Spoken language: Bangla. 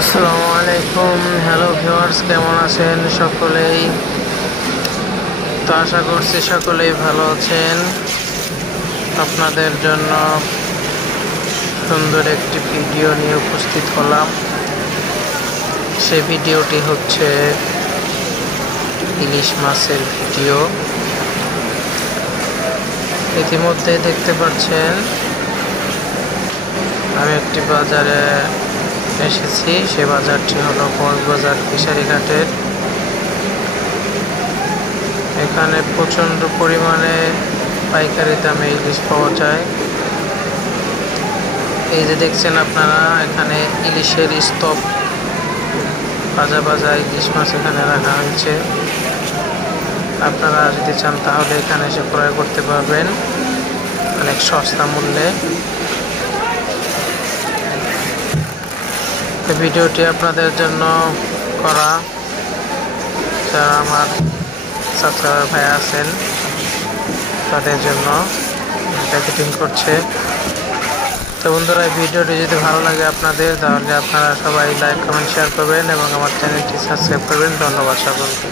আসসালামু আলাইকুম। হ্যালো ভিউয়ার্স, কেমন আছেন সকলেই? তো আশা করছি সকলেই ভালো আছেন। আপনাদের জন্য সুন্দর একটি ভিডিও নিয়ে উপস্থিত হলাম। সেই ভিডিওটি হচ্ছে ইলিশ মাছের ভিডিও। ইতিমধ্যে দেখতে পাচ্ছেন আমি একটি বাজারে এসেছি। সে বাজারটি হলো কক্সবাজার ফিশারি ঘাটের। এখানে প্রচন্ড পরিমাণে পাইকারি দামে ইলিশ পাওয়া যায়। এই যে দেখছেন আপনারা, এখানে ইলিশের স্তূপ, ভাজা ভাজা ইলিশ মাছ এখানে রাখা হয়েছে। আপনারা যদি চান তাহলে এখানে এসে ক্রয় করতে পারবেন অনেক সস্তা মূল্যে। ভিডিওটি আপনাদের জন্য করা, যারা আমার সাবস্ক্রাইবার ভাই আছেন তাদের জন্য প্যাকেটিং করছে। তো বন্ধুরা, এই ভিডিওটি যদি ভালো লাগে আপনাদের, তাহলে আপনারা সবাই লাইক কমেন্ট শেয়ার করবেন এবং আমার চ্যানেলটি সাবস্ক্রাইব করবেন। ধন্যবাদ সকলকে।